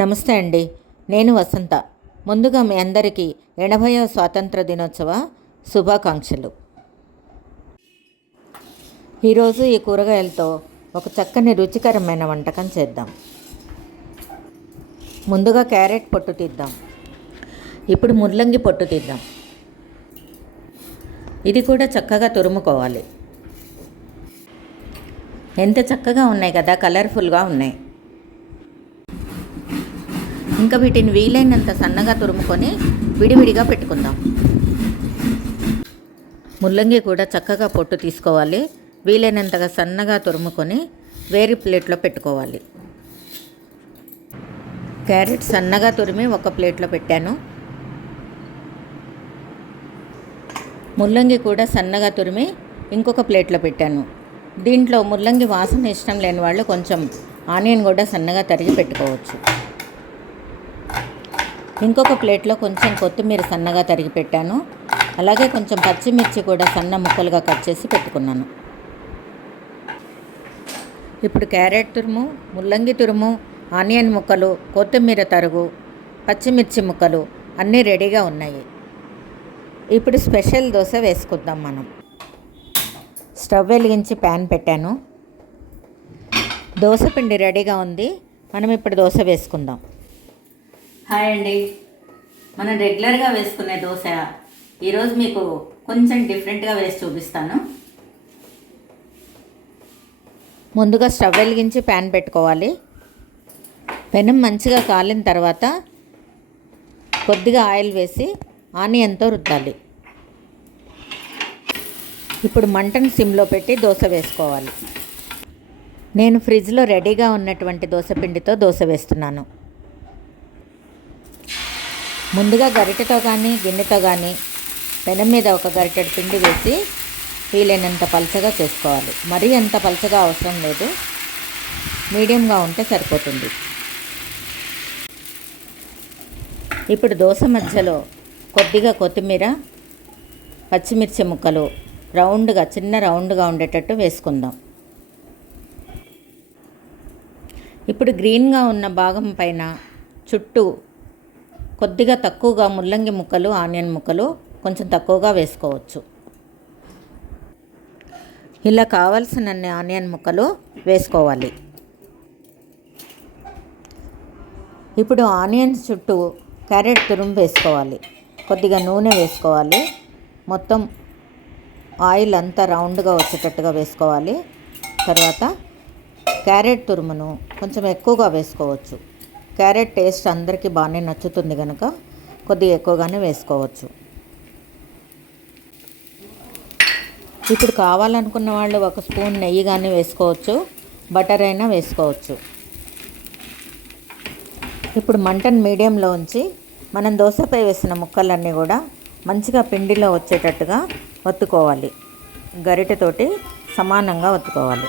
నమస్తే అండి. నేను వసంత. ముందుగా మీ అందరికీ 80వ స్వాతంత్ర దినోత్సవ శుభాకాంక్షలు. ఈరోజు ఈ కూరగాయలతో ఒక చక్కని రుచికరమైన వంటకం చేద్దాం. ముందుగా క్యారెట్ పొట్టు తీద్దాం. ఇప్పుడు ముల్లంగి పొట్టు తీద్దాం. ఇది కూడా చక్కగా తురుముకోవాలి. ఎంత చక్కగా ఉన్నాయి కదా, కలర్ఫుల్గా ఉన్నాయి. ఇంకా వీటిని వీలైనంత సన్నగా తురుముకొని విడివిడిగా పెట్టుకుందాం. ముల్లంగి కూడా చక్కగా పొట్టు తీసుకోవాలి. వీలైనంతగా సన్నగా తురుముకొని వేరే ప్లేట్లో పెట్టుకోవాలి. క్యారెట్ సన్నగా తురిమి ఒక ప్లేట్లో పెట్టాను. ముల్లంగి కూడా సన్నగా తురిమి ఇంకొక ప్లేట్లో పెట్టాను. దీంట్లో ముల్లంగి వాసన ఇష్టం లేని వాళ్ళు కొంచెం ఆనియన్ కూడా సన్నగా తరిగి పెట్టుకోవచ్చు. ఇంకొక ప్లేట్లో కొంచెం కొత్తిమీర సన్నగా తరిగి పెట్టాను. అలాగే కొంచెం పచ్చిమిర్చి కూడా సన్న ముక్కలుగా కట్ చేసి పెట్టుకున్నాను. ఇప్పుడు క్యారెట్ తురుము, ముల్లంగి తురుము, ఆనియన్ ముక్కలు, కొత్తిమీర తరుగు, పచ్చిమిర్చి ముక్కలు అన్నీ రెడీగా ఉన్నాయి. ఇప్పుడు స్పెషల్ దోశ వేసుకుందాం మనం. స్టవ్ వెలిగించి ప్యాన్ పెట్టాను. దోశ పిండి రెడీగా ఉంది. మనం ఇప్పుడు దోశ వేసుకుందాం. హాయ్ అండి. మనం రెగ్యులర్గా వేసుకునే దోశ ఈరోజు మీకు కొంచెం డిఫరెంట్గా వేసి చూపిస్తాను. ముందుగా స్టవ్ వెలిగించి ప్యాన్ పెట్టుకోవాలి. పెనం మంచిగా కాలిన తర్వాత కొద్దిగా ఆయిల్ వేసి ఆనియన్తో రుద్దాలి. ఇప్పుడు మంటను సిమ్లో పెట్టి దోశ వేసుకోవాలి. నేను ఫ్రిడ్జ్లో రెడీగా ఉన్నటువంటి దోశ పిండితో దోశ వేస్తున్నాను. ముందుగా గరిటెతో కానీ గిన్నెతో కానీ పెనం మీద ఒక గరిటెడు పిండి వేసి వీలైనంత పలచగా చేసుకోవాలి. మరీ అంత పలచగా అవసరం లేదు, మీడియంగా ఉంటే సరిపోతుంది. ఇప్పుడు దోశ మధ్యలో కొద్దిగా కొత్తిమీర, పచ్చిమిర్చి ముక్కలు చిన్న రౌండ్గా ఉండేటట్టు వేసుకుందాం. ఇప్పుడు గ్రీన్గా ఉన్న భాగం పైన చుట్టూ కొద్దిగా తక్కువగా ముల్లంగి ముక్కలు, ఆనియన్ ముక్కలు కొంచెం తక్కువగా వేసుకోవచ్చు. ఇలా కావాల్సినన్ని ఆనియన్ ముక్కలు వేసుకోవాలి. ఇప్పుడు ఆనియన్స్ చుట్టూ క్యారెట్ తురుము వేసుకోవాలి. కొద్దిగా నూనె వేసుకోవాలి. మొత్తం ఆయిల్ అంతా రౌండ్గా వచ్చేటట్టుగా వేసుకోవాలి. తర్వాత క్యారెట్ తురుమును కొంచెం ఎక్కువగా వేసుకోవచ్చు. క్యారెట్ టేస్ట్ అందరికీ బాగానే నచ్చుతుంది కనుక కొద్దిగా ఎక్కువగానే వేసుకోవచ్చు. ఇప్పుడు కావాలనుకున్న వాళ్ళు ఒక స్పూన్ నెయ్యి కానీ వేసుకోవచ్చు, బటర్ అయినా వేసుకోవచ్చు. ఇప్పుడు మంటను మీడియంలో ఉంచి మనం దోశపై వేసిన ముక్కలన్నీ కూడా మంచిగా పిండిలో వచ్చేటట్టుగా ఒత్తుకోవాలి. గరిటెతోటి సమానంగా ఒత్తుకోవాలి.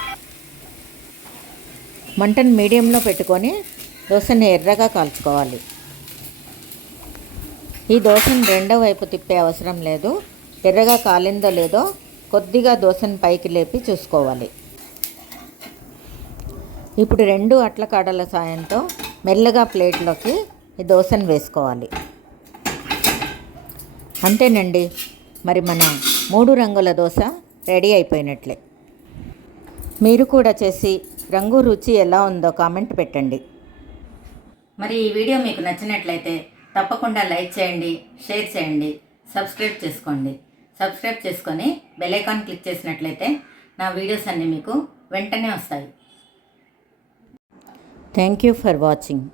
మంటను మీడియంలో పెట్టుకొని దోశని ఎర్రగా కాల్చుకోవాలి. ఈ దోశను రెండో వైపు తిప్పే అవసరం లేదు. ఎర్రగా కాలిందో లేదో కొద్దిగా దోశను పైకి లేపి చూసుకోవాలి. ఇప్పుడు 2 అట్ల కాడల సాయంతో మెల్లగా ప్లేట్లోకి ఈ దోశను వేసుకోవాలి. అంతేనండి, మరి మన 3 రంగుల దోశ రెడీ అయిపోయినట్లే. మీరు కూడా చేసి రంగు రుచి ఎలా ఉందో కామెంట్ పెట్టండి. మరి ఈ వీడియో మీకు నచ్చినట్లయితే తప్పకుండా లైక్ చేయండి, షేర్ చేయండి, సబ్స్క్రైబ్ చేసుకోండి. సబ్స్క్రైబ్ చేసుకొని బెల్ ఐకాన్ క్లిక్ చేసినట్లయితే నా వీడియోస్ అన్నీ మీకు వెంటనే వస్తాయి. Thank you for watching.